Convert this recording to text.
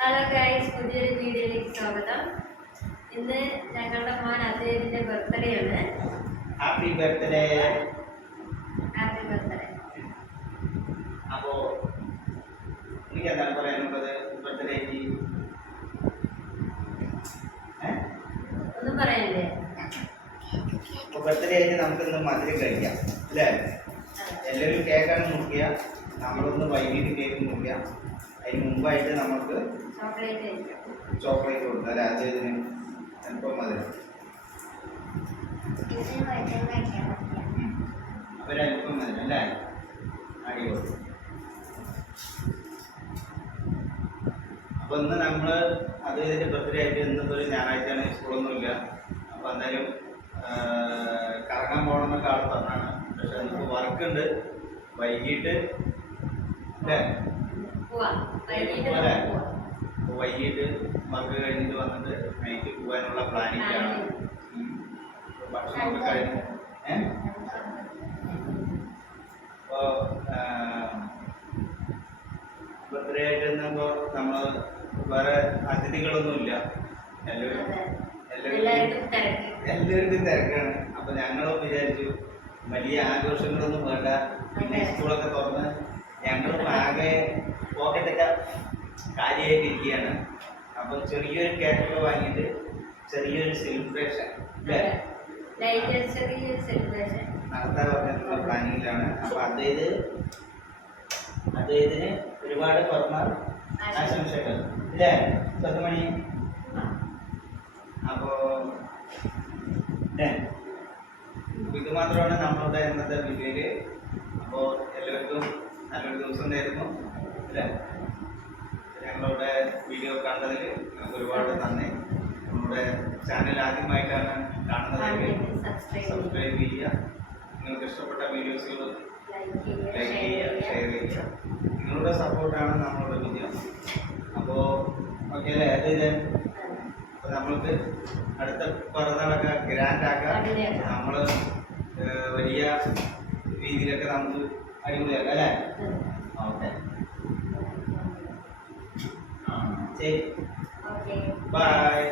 Hello guys, പുതിയൊരു വീഡിയോയിലേക്ക് സ്വാഗതം. ഇന്ന് ഞങ്ങളുടെ മോൻ അദ്ദേഹത്തിന്റെ ബർത്ത്ഡേ ആണ്. Happy birthday. Happy birthday. അപ്പോ എനിക്ക് എന്താണ് പറയാനുള്ളത്? ബർത്ത്ഡേ ഒന്നും പറയാനില്ലേ? അപ്പോൾ ബർത്ത്ഡേ ആയിട്ട് നമുക്ക് ഇന്ന് മധുരം കഴിക്കാം അല്ലേ? എല്ലാവരും കേക്കാണ് മുറിക്കുക, നമ്മളൊന്ന് വൈകിട്ട് കേക്ക് മുറിക്കുക. അതിന് മുമ്പായിട്ട് നമുക്ക് ചോക്ലേറ്റ് കൊടുക്കുക അല്ലേ? അത് ഇതിന് അല്പം മധുരം, ഒരല്പം മധുരം അല്ലേ? അടിപൊളി. അപ്പോൾ ഇന്ന് നമ്മൾ അത് ഇതിൻ്റെ ബർത്ത്ഡേ ആയിട്ട് ഇന്നിപ്പോൾ ഒരു ഞായറാഴ്ചയാണ്, സ്കൂളൊന്നുമില്ല. അപ്പോൾ എന്തായാലും കറങ്ങാൻ പോകണമെന്നൊക്കെ ആൾ പറഞ്ഞാണ്. പക്ഷെ നമുക്ക് വർക്കുണ്ട് വൈകിട്ട് അല്ലേ? അല്ലേ? അപ്പോൾ വൈകിട്ട് വർക്ക് കഴിഞ്ഞിട്ട് വന്നിട്ട് നൈറ്റ് പോകാനുള്ള പ്ലാനിങ്ങിലാണ്. ഭക്ഷണമൊക്കെ കഴിഞ്ഞ് അപ്പോൾ ബർത്ത്ഡേ ആയിട്ട് ഇന്നിപ്പോൾ നമ്മൾ വേറെ അതിഥികളൊന്നുമില്ല, എല്ലാവർക്കും തിരക്കാണ്. അപ്പോൾ ഞങ്ങളും വിചാരിച്ചു വലിയ ആഘോഷങ്ങളൊന്നും വേണ്ട, പിന്നെ സ്കൂളൊക്കെ തുറന്ന് ഞങ്ങളും ആകെ പോക്കറ്റൊക്കെ കാര്യമായിട്ടിരിക്കുകയാണ്. അപ്പോൾ ചെറിയൊരു കേക്കൊക്കെ വാങ്ങിയിട്ട് ചെറിയൊരു സെലിബ്രേഷൻ നടത്താൻ പറഞ്ഞിട്ടുള്ള പ്ലാനിങ്ങിലാണ്. അപ്പോൾ അദ്ദേഹത്തിന് ഒരുപാട് പറഞ്ഞ ആശംസകൾ ഇല്ലേ സത്തുമണി? അപ്പോൾ ഇത് മാത്രമാണ് നമ്മളുടെ ഇന്നത്തെ വീഡിയോയില്. അപ്പോൾ എല്ലാവർക്കും നല്ലൊരു ദിവസം നേരുന്നു അല്ലേ? ഞങ്ങളുടെ വീഡിയോ കണ്ടതിൽ നിങ്ങൾക്ക് ഒരുപാട് നന്ദി. നമ്മുടെ ചാനൽ ആദ്യമായിട്ടാണ് കാണുന്നതെങ്കിൽ സബ്സ്ക്രൈബ് ചെയ്യുക. നിങ്ങൾക്ക് ഇഷ്ടപ്പെട്ട വീഡിയോസുകൾ ലൈക്ക് ചെയ്യുക, ഷെയർ ചെയ്യുക. നിങ്ങളുടെ സപ്പോർട്ടാണ് നമ്മളുടെ വിജയം. അപ്പോൾ ഓക്കെ അല്ലേ? അത് അപ്പോൾ നമ്മൾക്ക് അടുത്ത പിറന്നാളൊക്കെ ഗ്രാൻഡ് ആക്കാം. നമ്മൾ വലിയ രീതിയിലൊക്കെ നമുക്ക് അടിപൊളിയാക്കാം അല്ലേ? ഓക്കെ, ശരി, ബൈ.